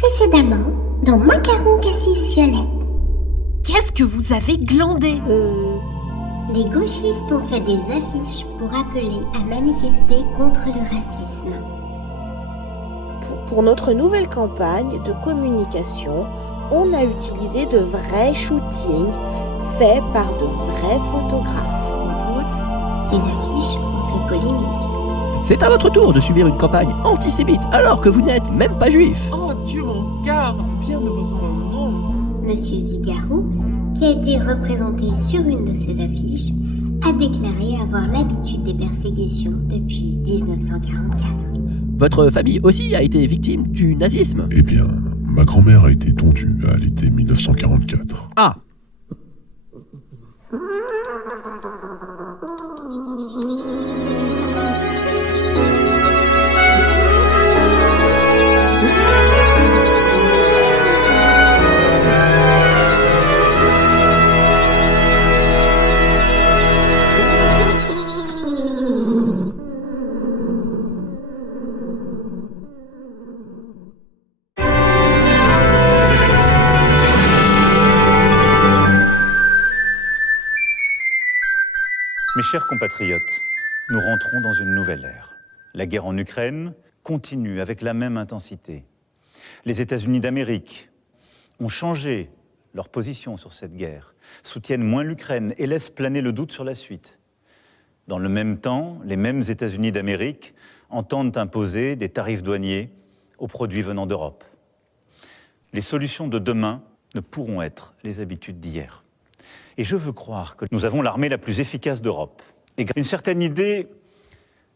Précédemment, dans Macaron Cassis Violette. Qu'est-ce que vous avez glandé? Les gauchistes ont fait des affiches pour appeler à manifester contre le racisme. Pour notre nouvelle campagne de communication, on a utilisé de vrais shootings faits par de vrais photographes. Ces affiches ont fait polémique. C'est à votre tour de subir une campagne antisémite alors que vous n'êtes même pas juif. Oh Dieu mon garde, bien heureusement non. Monsieur Zigarou, qui a été représenté sur une de ces affiches, a déclaré avoir l'habitude des persécutions depuis 1944. Votre famille aussi a été victime du nazisme. Eh bien, ma grand-mère a été tondue à l'été 1944. Ah. Mes chers compatriotes, nous rentrons dans une nouvelle ère. La guerre en Ukraine continue avec la même intensité. Les États-Unis d'Amérique ont changé leur position sur cette guerre, soutiennent moins l'Ukraine et laissent planer le doute sur la suite. Dans le même temps, les mêmes États-Unis d'Amérique entendent imposer des tarifs douaniers aux produits venant d'Europe. Les solutions de demain ne pourront être les habitudes d'hier. Et je veux croire que nous avons l'armée la plus efficace d'Europe. Et une certaine idée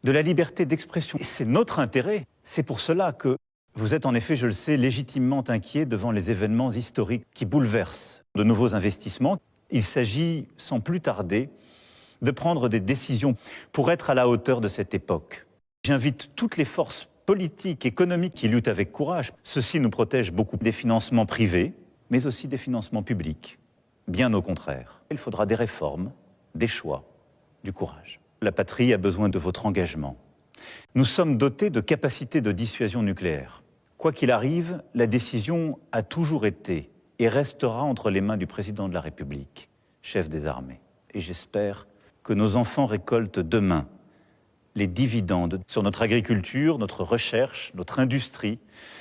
de la liberté d'expression. Et c'est notre intérêt. C'est pour cela que vous êtes en effet, je le sais, légitimement inquiet devant les événements historiques qui bouleversent de nouveaux investissements. Il s'agit, sans plus tarder, de prendre des décisions pour être à la hauteur de cette époque. J'invite toutes les forces politiques, économiques qui luttent avec courage. Ceci nous protège beaucoup des financements privés, mais aussi des financements publics. Bien au contraire, il faudra des réformes, des choix, du courage. La patrie a besoin de votre engagement. Nous sommes dotés de capacités de dissuasion nucléaire. Quoi qu'il arrive, la décision a toujours été et restera entre les mains du président de la République, chef des armées. Et j'espère que nos enfants récoltent demain les dividendes sur notre agriculture, notre recherche, notre industrie,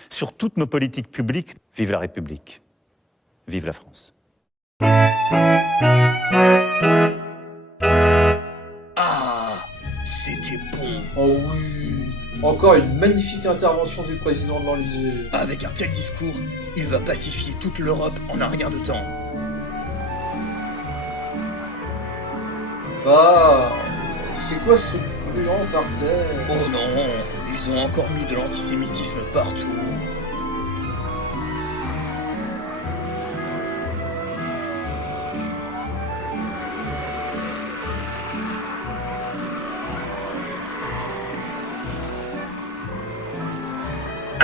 sur toutes nos politiques publiques. Vive la République, vive la France. Ah, c'était bon. Oh oui, encore une magnifique intervention du président de l'Élysée. Avec un tel discours, il va pacifier toute l'Europe en un rien de temps. Ah, c'est quoi ce truc brûlant par terre? Oh non, ils ont encore mis de l'antisémitisme partout.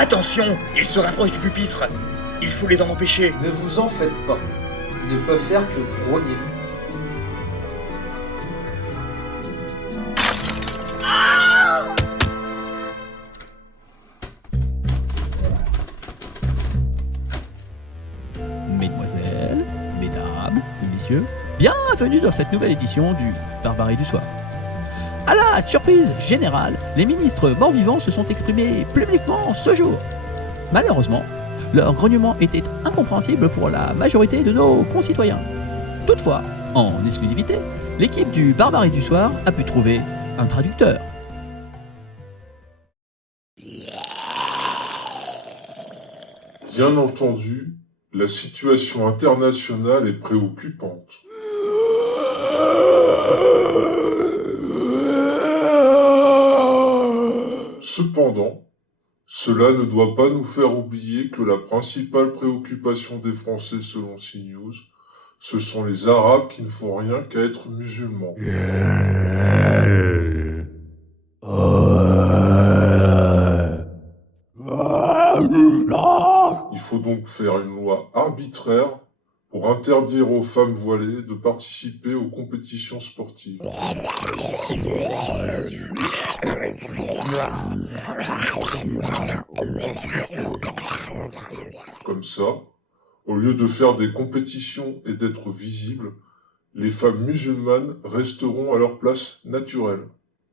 Attention, ils se rapprochent du pupitre. Il faut les en empêcher. Ne vous en faites pas. Ils ne peuvent faire que grogner. Mesdemoiselles, mesdames et messieurs, bienvenue dans cette nouvelle édition du Barbarie du Soir. À la surprise générale, les ministres morts-vivants se sont exprimés publiquement ce jour. Malheureusement, leur grognement était incompréhensible pour la majorité de nos concitoyens. Toutefois, en exclusivité, l'équipe du Barbarie du Soir a pu trouver un traducteur. Bien entendu, la situation internationale est préoccupante. Cependant, cela ne doit pas nous faire oublier que la principale préoccupation des Français selon CNews, ce sont les Arabes qui ne font rien qu'à être musulmans. Il faut donc faire une loi arbitraire pour interdire aux femmes voilées de participer aux compétitions sportives. comme ça, au lieu de faire des compétitions et d'être visibles, les femmes musulmanes resteront à leur place naturelle,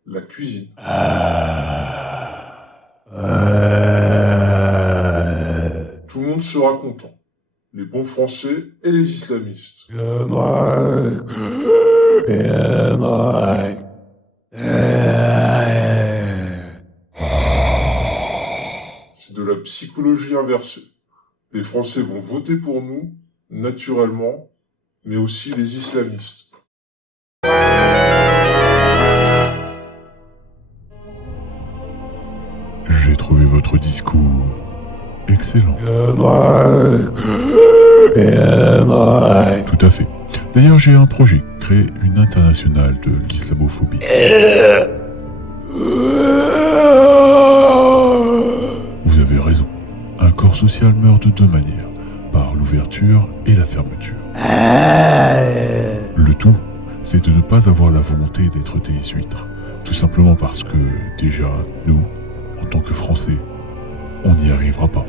la cuisine. Tout le monde sera content, les bons Français et les islamistes. C'est de la psychologie inversée. Les Français vont voter pour nous, naturellement, mais aussi les islamistes. J'ai trouvé votre discours excellent. Tout à fait. D'ailleurs, j'ai un projet, créer une internationale de l'islamophobie. Vous avez raison. Un corps social meurt de deux manières, par l'ouverture et la fermeture. Le tout, c'est de ne pas avoir la volonté d'être des huîtres. Tout simplement parce que, déjà, nous, en tant que Français, on n'y arrivera pas.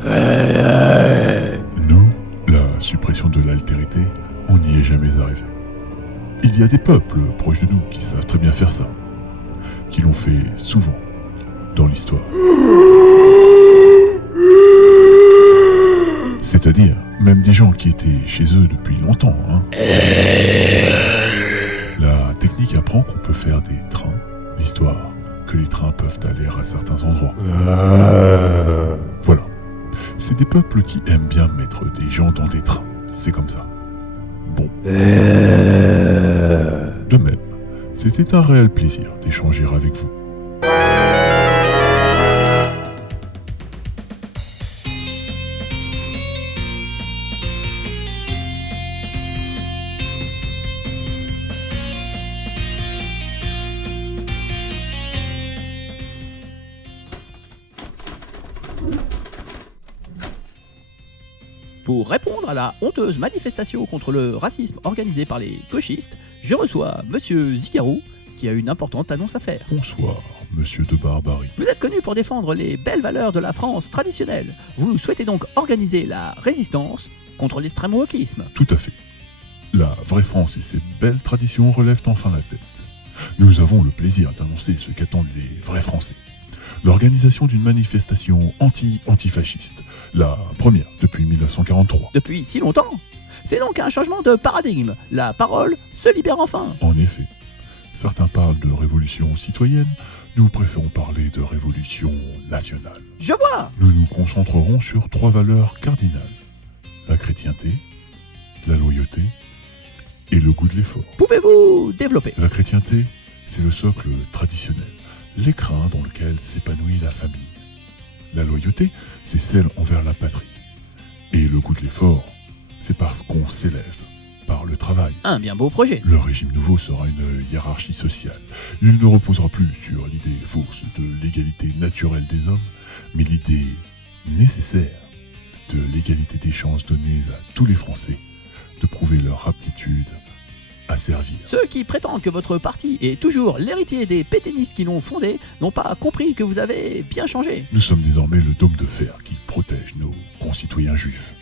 Nous, la suppression de l'altérité, on n'y est jamais arrivé. Il y a des peuples proches de nous qui savent très bien faire ça, qui l'ont fait souvent dans l'histoire. C'est-à-dire, même des gens qui étaient chez eux depuis longtemps. La technique apprend qu'on peut faire des trains, l'histoire, que les trains peuvent aller à certains endroits. Voilà. C'est des peuples qui aiment bien mettre des gens dans des trains. C'est comme ça. Bon. De même, c'était un réel plaisir d'échanger avec vous. Pour répondre à la honteuse manifestation contre le racisme organisée par les gauchistes, je reçois Monsieur Zigarou, qui a une importante annonce à faire. Bonsoir, Monsieur de Barbarie. Vous êtes connu pour défendre les belles valeurs de la France traditionnelle. Vous souhaitez donc organiser la résistance contre l'extrême wokisme. Tout à fait. La vraie France et ses belles traditions relèvent enfin la tête. Nous avons le plaisir d'annoncer ce qu'attendent les vrais Français. L'organisation d'une manifestation anti-antifasciste. La première depuis 1943. Depuis si longtemps ? C'est donc un changement de paradigme. La parole se libère enfin. En effet. Certains parlent de révolution citoyenne. Nous préférons parler de révolution nationale. Je vois ! Nous nous concentrerons sur 3 valeurs cardinales. La chrétienté, la loyauté et le goût de l'effort. Pouvez-vous développer ? La chrétienté, c'est le socle traditionnel. L'écrin dans lequel s'épanouit la famille. La loyauté, c'est celle envers la patrie. Et le goût de l'effort, c'est parce qu'on s'élève par le travail. Un bien beau projet. Le régime nouveau sera une hiérarchie sociale. Il ne reposera plus sur l'idée fausse de l'égalité naturelle des hommes, mais l'idée nécessaire de l'égalité des chances données à tous les Français de prouver leur aptitude à servir. Ceux qui prétendent que votre parti est toujours l'héritier des pétainistes qui l'ont fondé n'ont pas compris que vous avez bien changé. Nous sommes désormais le dôme de fer qui protège nos concitoyens juifs.